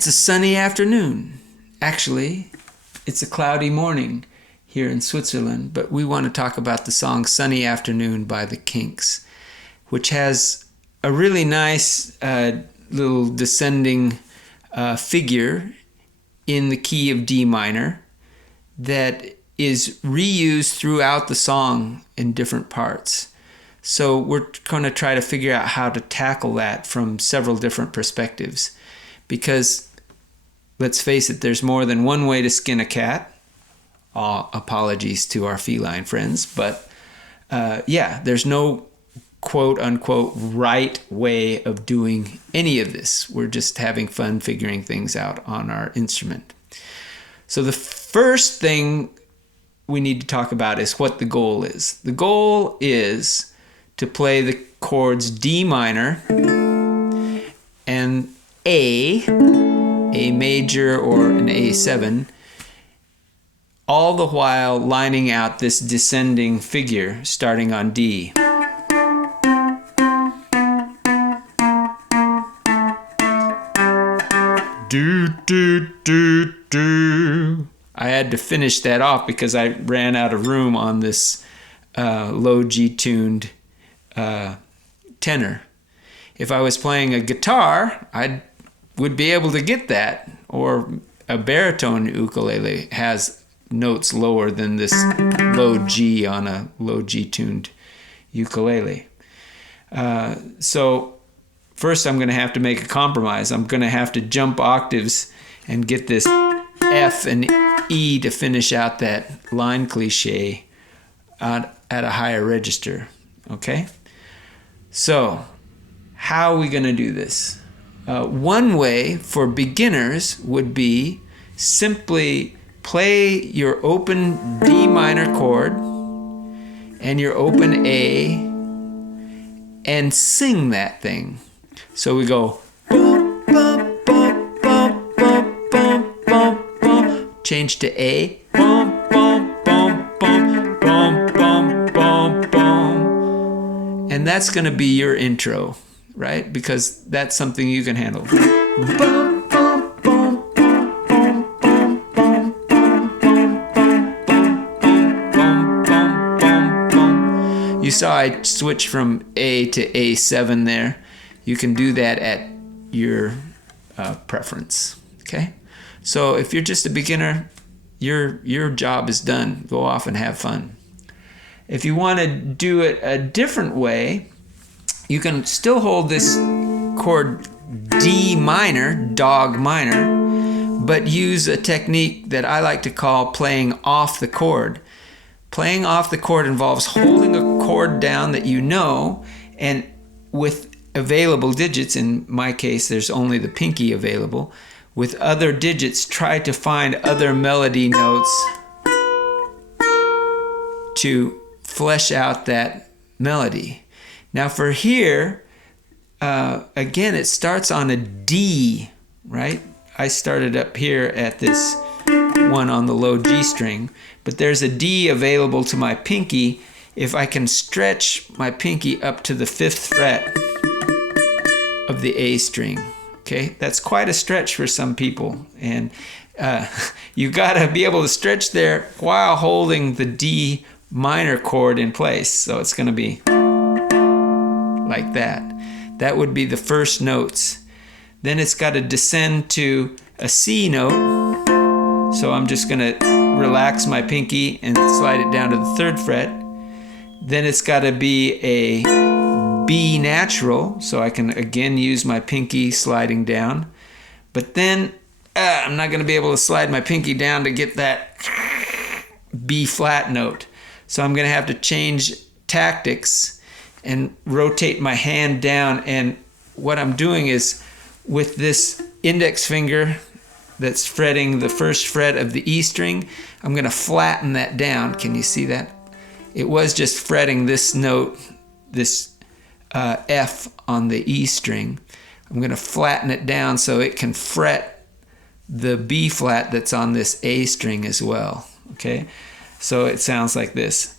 It's a sunny afternoon. Actually, it's a cloudy morning here in Switzerland, but we want to talk about the song Sunny Afternoon by the Kinks, which has a really nice little descending figure in the key of D minor that is reused throughout the song in different parts. So we're going to try to figure out how to tackle that from several different perspectives. Because, let's face it, there's more than one way to skin a cat. Apologies to our feline friends, but there's no quote-unquote right way of doing any of this. We're just having fun figuring things out on our instrument. So the first thing we need to talk about is what the goal is. The goal is to play the chords D minor and A major or an A7, all the while lining out this descending figure starting on D. Do, do, do, do. I had to finish that off because I ran out of room on this low G-tuned tenor. If I was playing a guitar, I would be able to get that, or a baritone ukulele has notes lower than this low G on a low G-tuned ukulele. So first I'm going to have to make a compromise. I'm going to have to jump octaves and get this F and E to finish out that line cliche at a higher register. Okay? So how are we going to do this? One way for beginners would be simply play your open D minor chord and your open A and sing that thing. So we go bum, bum, bum, bum, bum, bum, bum, bum. Change to A, bum, bum, bum, bum, bum, bum, bum, bum. And that's going to be your intro, right? Because that's something you can handle. Bum, bum, bum, bum, bum, bum, bum, bum, bum, bum, bum. You saw I switched from A to A7 there. You can do that at your preference, okay? So if you're just a beginner, your job is done. Go off and have fun. If you want to do it a different way, you can still hold this chord D minor, dog minor, but use a technique that I like to call playing off the chord. Playing off the chord involves holding a chord down that you know, and with available digits, in my case there's only the pinky available, with other digits try to find other melody notes to flesh out that melody. Now for here, again it starts on a D, right? I started up here at this one on the low G string, but there's a D available to my pinky if I can stretch my pinky up to the 5th fret of the A string. Okay, that's quite a stretch for some people, and you gotta be able to stretch there while holding the D minor chord in place. So it's gonna be like that. That would be the first notes. Then it's got to descend to a C note. So I'm just gonna relax my pinky and slide it down to the 3rd fret. Then it's got to be a B natural, so I can again use my pinky sliding down. But then I'm not going to be able to slide my pinky down to get that B flat note. So I'm going to have to change tactics and rotate my hand down. And what I'm doing is with this index finger that's fretting the 1st fret of the E string, I'm going to flatten that down. Can you see that? It was just fretting this note, this F on the E string. I'm going to flatten it down so it can fret the B flat that's on this A string as well. Okay, so it sounds like this.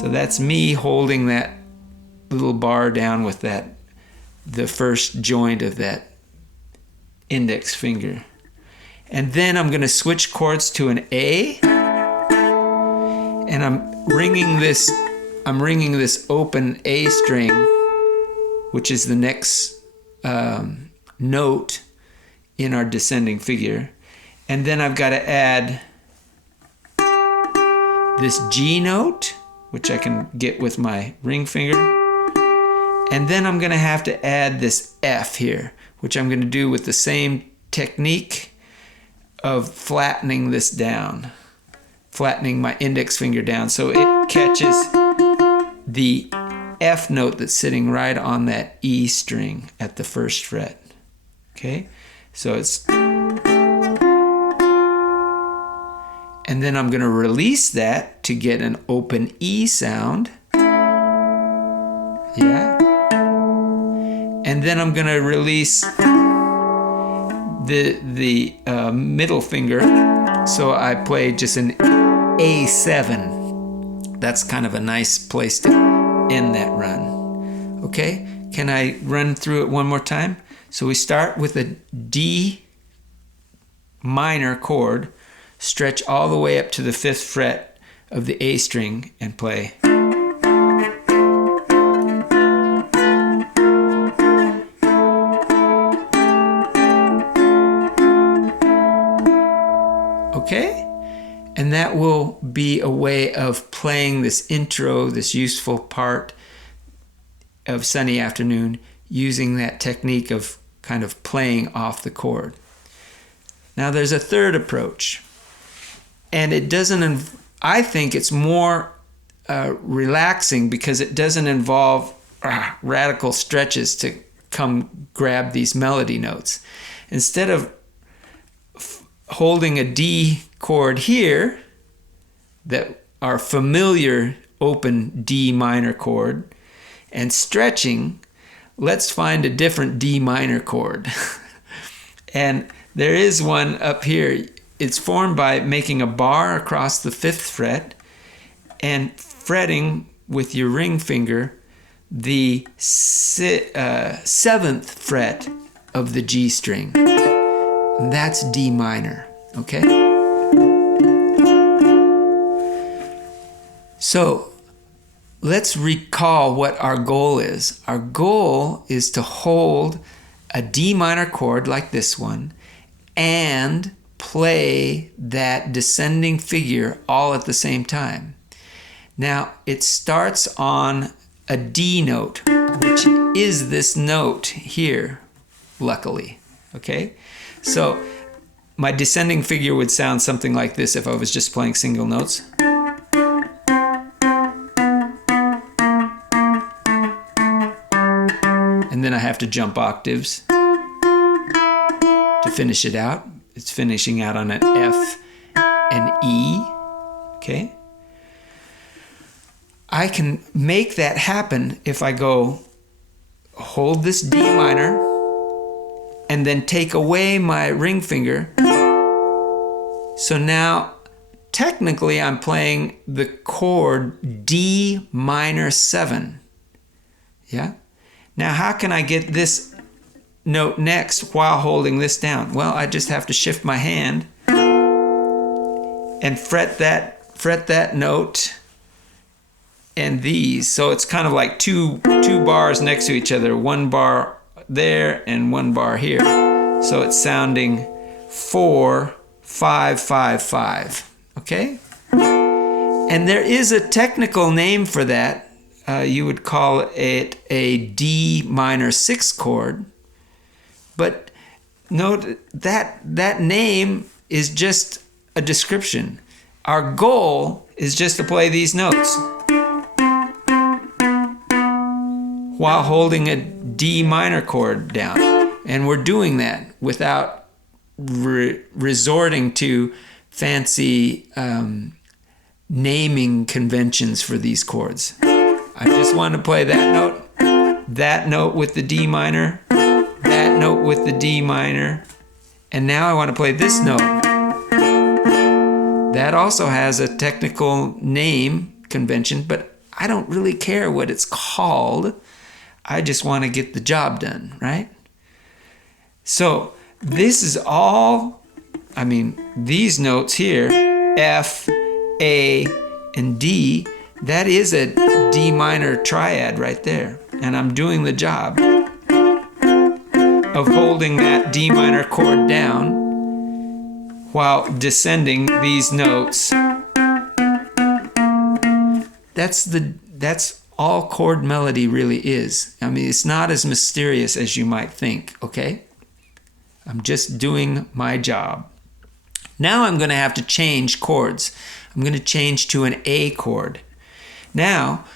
So that's me holding that little bar down with the first joint of that index finger. And then I'm going to switch chords to an A, and I'm ringing this open A string, which is the next note in our descending figure. And then I've got to add this G note, which I can get with my ring finger. And then I'm going to have to add this F here, which I'm going to do with the same technique of flattening this down, flattening my index finger down so it catches the F note that's sitting right on that E string at the first fret. Okay, so it's, and then I'm going to release that to get an open E sound. Yeah. And then I'm going to release the middle finger, so I play just an A7. That's kind of a nice place to end that run. Okay, can I run through it one more time? So we start with a D minor chord, stretch all the way up to the 5th fret of the A string and play. Okay? And that will be a way of playing this intro, this useful part of Sunny Afternoon, using that technique of kind of playing off the chord. Now there's a third approach, and it doesn't, I think it's more relaxing because it doesn't involve radical stretches to come grab these melody notes. Instead of holding a D chord here, that our familiar open D minor chord, and stretching, let's find a different D minor chord. And there is one up here. It's formed by making a bar across the 5th fret and fretting with your ring finger the 7th fret of the G string. And that's D minor, okay? So let's recall what our goal is. Our goal is to hold a D minor chord like this one and play that descending figure all at the same time. Now, it starts on a D note, which is this note here, luckily, okay? So my descending figure would sound something like this if I was just playing single notes. And then I have to jump octaves to finish it out. It's finishing out on an F and E, okay? I can make that happen if I go hold this D minor and then take away my ring finger. So now, technically, I'm playing the chord D minor 7, yeah? Now, how can I get this note next while holding this down? Well, I just have to shift my hand and fret that note and these. So it's kind of like two bars next to each other, one bar there and one bar here. So it's sounding 4, 5, 5, 5. Okay? And there is a technical name for that. You would call it a D minor 6 chord. But note that name is just a description. Our goal is just to play these notes while holding a D minor chord down. And we're doing that without resorting to fancy naming conventions for these chords. I just want to play that note with the D minor, that note with the D minor, and now I want to play this note. That also has a technical name convention, but I don't really care what it's called. I just want to get the job done, right? So this is all, I mean, these notes here, F, A, and D, that is a D minor triad right there. And I'm doing the job of holding that D minor chord down while descending these notes. That's all chord melody really is. I mean, it's not as mysterious as you might think, okay? I'm just doing my job. Now I'm going to have to change chords. I'm going to change to an A chord. Now,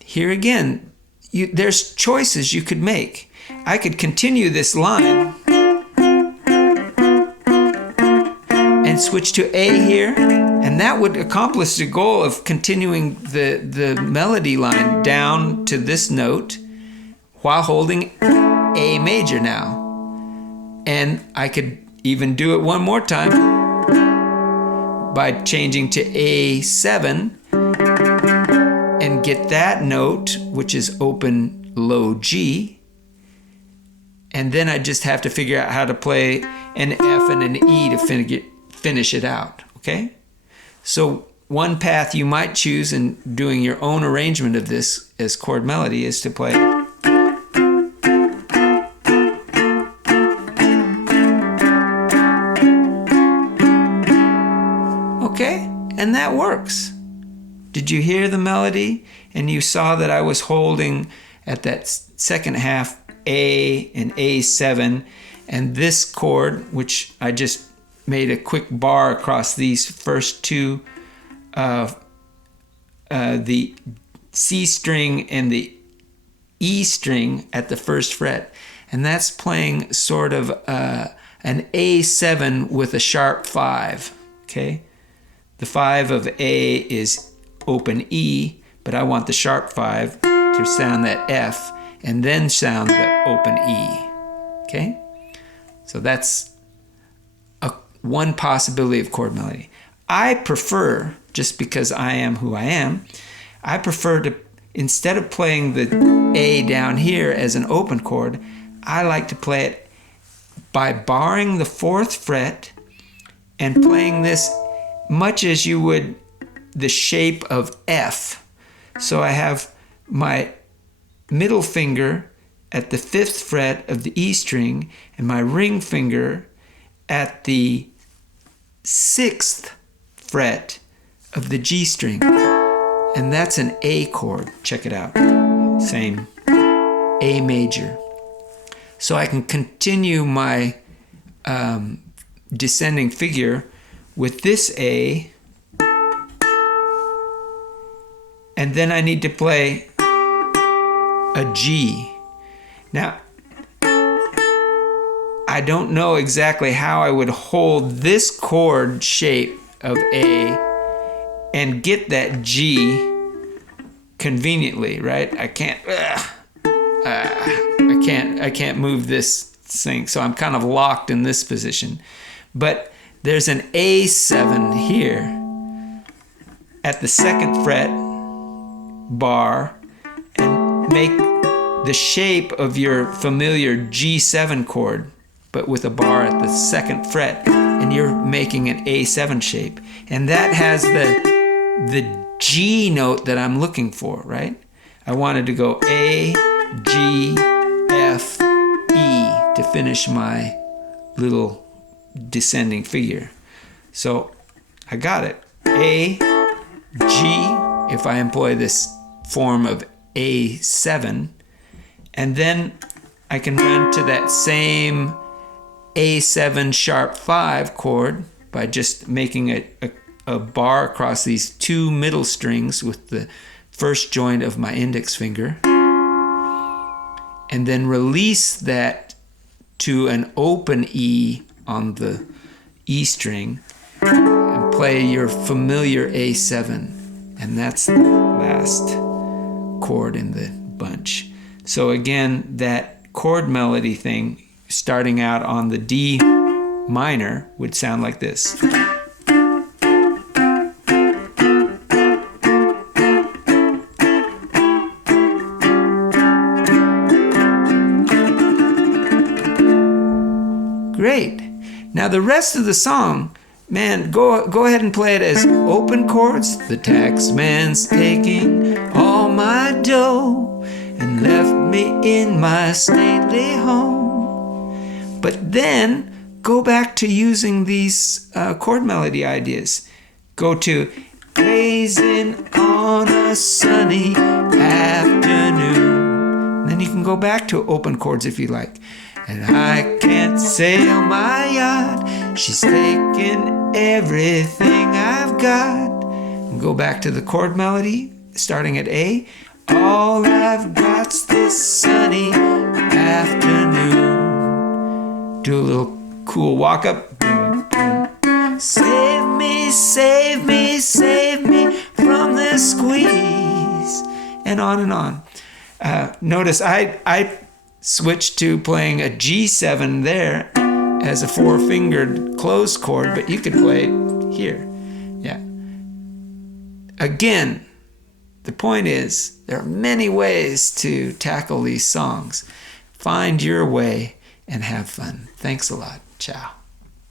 here again, there's choices you could make. I could continue this line and switch to A here, and that would accomplish the goal of continuing the melody line down to this note while holding A major now. And I could even do it one more time by changing to A7 and get that note, which is open low G. And then I just have to figure out how to play an F and an E to finish it out, okay? So one path you might choose in doing your own arrangement of this as chord melody is to play. Okay, and that works. Did you hear the melody? And you saw that I was holding at that second half A and A7, and this chord, which I just made a quick bar across these first two, the C string and the E string at the first fret, and that's playing sort of an A7 with a sharp 5, okay? The 5 of A is open E, but I want the sharp 5 to sound that F and then sound the open E, okay? So that's one possibility of chord melody. I prefer, just because I am who I am, I prefer to, instead of playing the A down here as an open chord, I like to play it by barring the 4th fret and playing this much as you would the shape of F. So I have my middle finger at the 5th fret of the E string and my ring finger at the 6th fret of the G string. And that's an A chord. Check it out. Same. A major. So I can continue my descending figure with this A, and then I need to play a G. Now, I don't know exactly how I would hold this chord shape of A and get that G conveniently, right? I can't move this thing, so I'm kind of locked in this position. But there's an A7 here at the 2nd fret bar, and make the shape of your familiar G7 chord, but with a bar at the 2nd fret, and you're making an A7 shape. And that has the G note that I'm looking for, right? I wanted to go A, G, F, E to finish my little descending figure. So I got it. A, G, if I employ this form of A7, and then I can run to that same A7 sharp 5 chord by just making a bar across these two middle strings with the first joint of my index finger, and then release that to an open E on the E string and play your familiar A7, and that's the last chord in the bunch. So again, that chord melody thing starting out on the D minor would sound like this. Great. Now the rest of the song, man, go ahead and play it as open chords. The tax man's taking all my dough and left me in my stately home. But then go back to using these chord melody ideas. Go to gazing on a sunny afternoon. Then you can go back to open chords if you like. And I can't sail my yacht. She's taken everything I've got. And go back to the chord melody, starting at A. All I've got's this sunny afternoon. Do a little cool walk up. Save me, save me, save me from the squeeze. And on and on. Notice I switched to playing a G7 there as a 4-fingered closed chord, but you could play it here. Yeah. Again, the point is there are many ways to tackle these songs. Find your way and have fun. Thanks a lot. Ciao.